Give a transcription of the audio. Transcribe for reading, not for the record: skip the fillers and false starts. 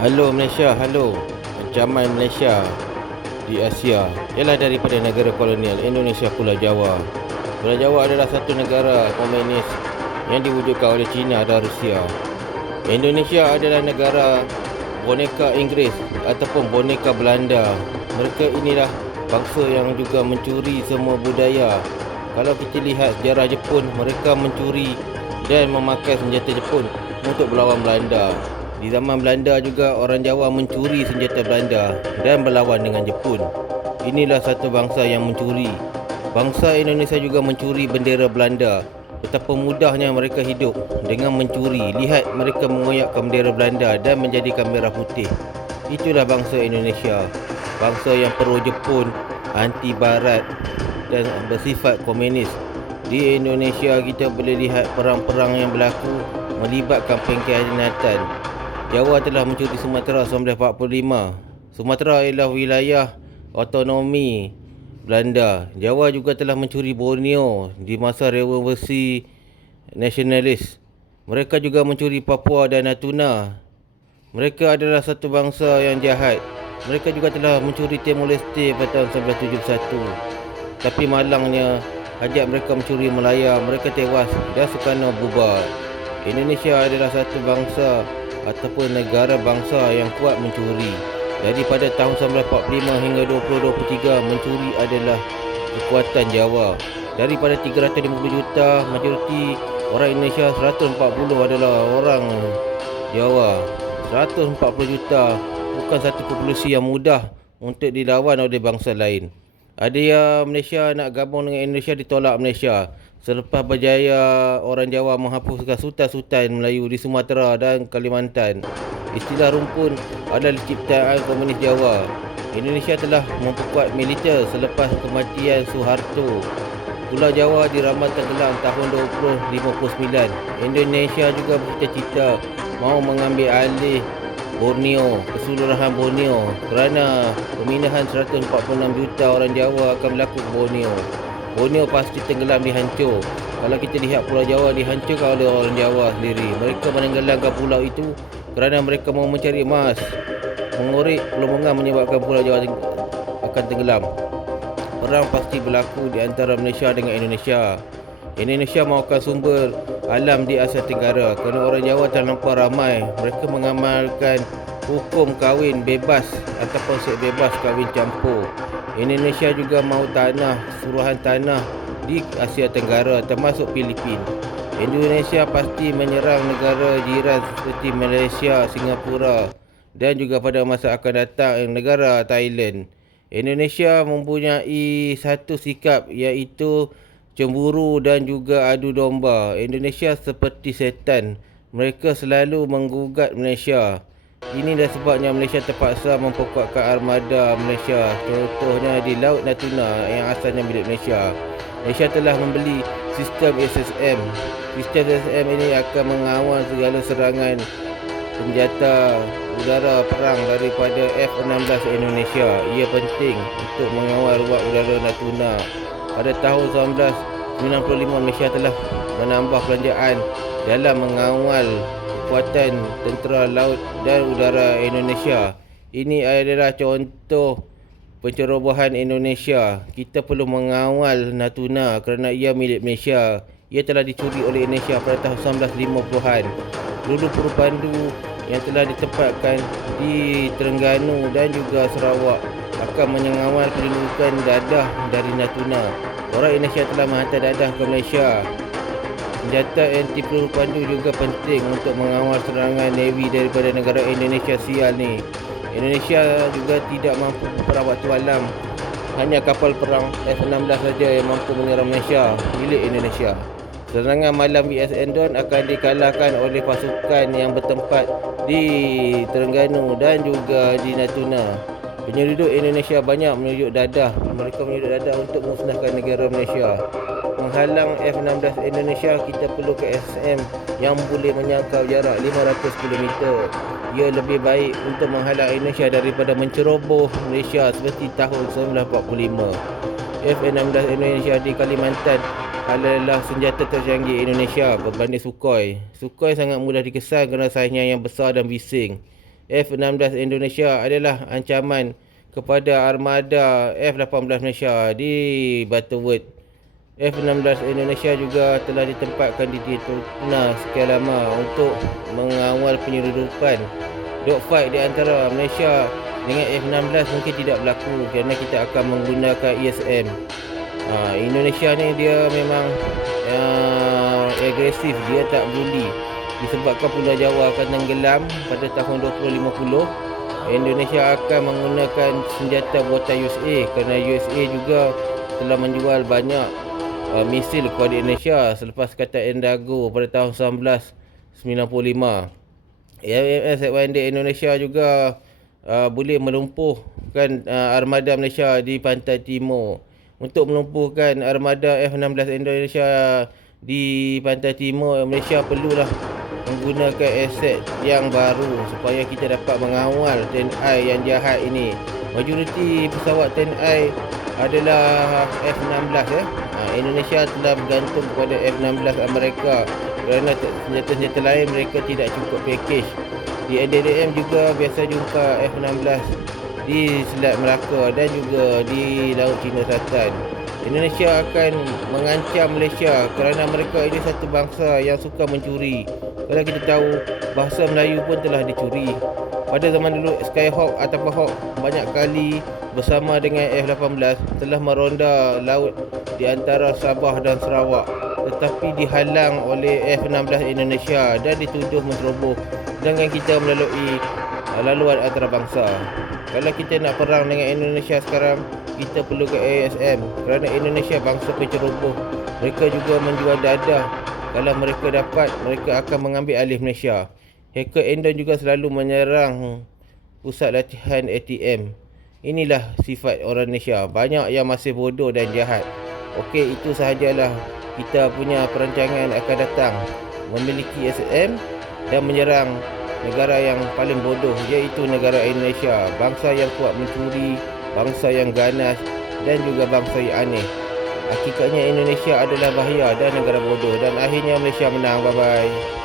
Halo Malaysia, halo. Ancaman Malaysia di Asia ialah daripada negara kolonial Indonesia Pulau Jawa. Pulau Jawa adalah satu negara komunis yang diwujudkan oleh China dan Rusia. Indonesia adalah negara boneka Inggeris ataupun boneka Belanda. Mereka inilah bangsa yang juga mencuri semua budaya. Kalau kita lihat sejarah Jepun, mereka mencuri dan memakai senjata Jepun untuk melawan Belanda. Di zaman Belanda juga orang Jawa mencuri senjata Belanda dan berlawan dengan Jepun. Inilah satu bangsa yang mencuri. Bangsa Indonesia juga mencuri bendera Belanda. Betapa mudahnya mereka hidup dengan mencuri. Lihat mereka mengoyakkan bendera Belanda dan menjadikan merah putih. Itulah bangsa Indonesia. Bangsa yang pro Jepun, anti Barat dan bersifat komunis. Di Indonesia kita boleh lihat perang-perang yang berlaku melibatkan pengkhianatan. Jawa telah mencuri Sumatera 1945. Sumatera ialah wilayah autonomi Belanda. Jawa juga telah mencuri Borneo di masa revolusi nasionalis. Mereka juga mencuri Papua dan Natuna. Mereka adalah satu bangsa yang jahat. Mereka juga telah mencuri Timor Leste pada tahun 1971. Tapi malangnya, ajak mereka mencuri Melaya, mereka tewas dan Soekarno bubar. Indonesia adalah satu bangsa ataupun negara bangsa yang kuat mencuri. Jadi pada tahun 1945 hingga 2023 mencuri adalah kekuatan Jawa. Daripada 350 juta majoriti orang Indonesia, 140 adalah orang Jawa. 140 juta bukan satu populasi yang mudah untuk dilawan oleh bangsa lain. Ada yang Malaysia nak gabung dengan Indonesia, ditolak Malaysia. Selepas berjaya orang Jawa menghapuskan sultan-sultan Melayu di Sumatera dan Kalimantan, istilah rumpun adalah ciptaan komunis Jawa. Indonesia telah memperkuat militer selepas kematian Suharto. Pulau Jawa diramal tenggelam tahun 2059. Indonesia juga bercita-cita mahu mengambil alih Borneo, keseluruhan Borneo, kerana pemindahan 146 juta orang Jawa akan berlaku ke Borneo. Borneo pasti tenggelam, dihancur. Kalau kita lihat Pulau Jawa dihancurkan oleh orang Jawa sendiri. Mereka menenggelamkan pulau itu kerana mereka mahu mencari emas. Mengorek Pulau Mongang menyebabkan Pulau Jawa akan tenggelam. Perang pasti berlaku di antara Malaysia dengan Indonesia. Indonesia mahukan sumber alam di Asia Tenggara kerana orang Jawa terlampau ramai. Mereka mengamalkan hukum kahwin bebas ataupun seks bebas kahwin campur. Indonesia juga mahu tanah, suruhan tanah di Asia Tenggara termasuk Filipina. Indonesia pasti menyerang negara jiran seperti Malaysia, Singapura dan juga pada masa akan datang negara Thailand. Indonesia mempunyai satu sikap iaitu cemburu dan juga adu domba. Indonesia seperti setan. Mereka selalu menggugat Malaysia. Inilah sebabnya Malaysia terpaksa memperkuatkan armada Malaysia. Contohnya di Laut Natuna yang asalnya milik Malaysia. Malaysia telah membeli sistem SSM. Sistem SSM ini akan mengawal segala serangan senjata udara perang daripada F-16 Indonesia. Ia penting untuk mengawal ruang udara Natuna. Pada tahun 1995 Malaysia telah menambah belanjaan dalam mengawal kekuatan tentera laut dan udara Indonesia. Ini adalah contoh pencerobohan Indonesia. Kita perlu mengawal Natuna kerana ia milik Malaysia. Ia telah dicuri oleh Indonesia pada tahun 1950-an. Dulu Perupandu yang telah ditempatkan di Terengganu dan juga Sarawak akan mengawal kedudukan dadah dari Natuna. Orang Indonesia telah menghantar dadah ke Malaysia. Senjata anti peluru pandu juga penting untuk mengawal serangan Navy daripada negara Indonesia sial ni. Indonesia juga tidak mampu berperang waktu malam. Hanya kapal perang F-16 saja yang mampu menyerang Malaysia, milik Indonesia. Serangan malam VSN Dawn akan dikalahkan oleh pasukan yang bertempat di Terengganu dan juga di Natuna. Penyelundup Indonesia banyak menunjuk dadah. Mereka menunjuk dadah untuk musnahkan negara Malaysia. Menghalang F-16 Indonesia, kita perlu KSM yang boleh menjangkau jarak 500 km. Ia lebih baik untuk menghalang Indonesia daripada menceroboh Malaysia seperti tahun 1945. F-16 Indonesia di Kalimantan adalah senjata tercanggih Indonesia berbanding Sukhoi. Sukhoi sangat mudah dikesan kerana saiznya yang besar dan bising. F-16 Indonesia adalah ancaman kepada armada F-18 Malaysia di Butterworth. F-16 Indonesia juga telah ditempatkan di Natuna sekian lama untuk mengawal penyeludupan. Dogfight di antara Malaysia dengan F-16 mungkin tidak berlaku kerana kita akan menggunakan ESM. Indonesia ni dia memang agresif, dia tak buli. Disebabkan Pulau Jawa akan tenggelam pada tahun 2050, Indonesia akan menggunakan senjata buatan USA kerana USA juga telah menjual banyak misil kepada Indonesia selepas kata Endago pada tahun 1995. AMS Advantage Indonesia juga boleh melumpuhkan armada Malaysia di pantai timur. Untuk melumpuhkan armada F-16 Indonesia di pantai timur, Malaysia perlulah menggunakan aset yang baru supaya kita dapat mengawal TNI yang jahat ini. Majoriti pesawat TNI adalah F-16 Indonesia telah bergantung kepada F-16 Amerika kerana senjata-senjata lain mereka tidak cukup package. Di NDDM juga biasa jumpa F-16 di Selat Melaka dan juga di Laut Cina Selatan. Indonesia akan mengancam Malaysia kerana mereka ini satu bangsa yang suka mencuri. Kalau kita tahu, bahasa Melayu pun telah dicuri. Pada zaman dulu, Skyhawk atau Hawk banyak kali bersama dengan F-18 telah meronda laut di antara Sabah dan Sarawak, tetapi dihalang oleh F-16 Indonesia dan dituduh menceroboh dengan kita melalui laluan antarabangsa. Kalau kita nak perang dengan Indonesia sekarang, kita perlukan ASM kerana Indonesia bangsa penceroboh. Mereka juga menjual dadah. Kalau mereka dapat, mereka akan mengambil alih Malaysia. Hacker Endon juga selalu menyerang pusat latihan ATM. Inilah sifat orang Malaysia. Banyak yang masih bodoh dan jahat. Okey, itu sahajalah kita punya perancangan akan datang. Memiliki ASM dan menyerang negara yang paling bodoh, iaitu negara Indonesia. Bangsa yang kuat mencuri, bangsa yang ganas dan juga bangsa yang aneh. Hakikatnya Indonesia adalah bahaya dan negara bodoh, dan akhirnya Malaysia menang. Bye-bye.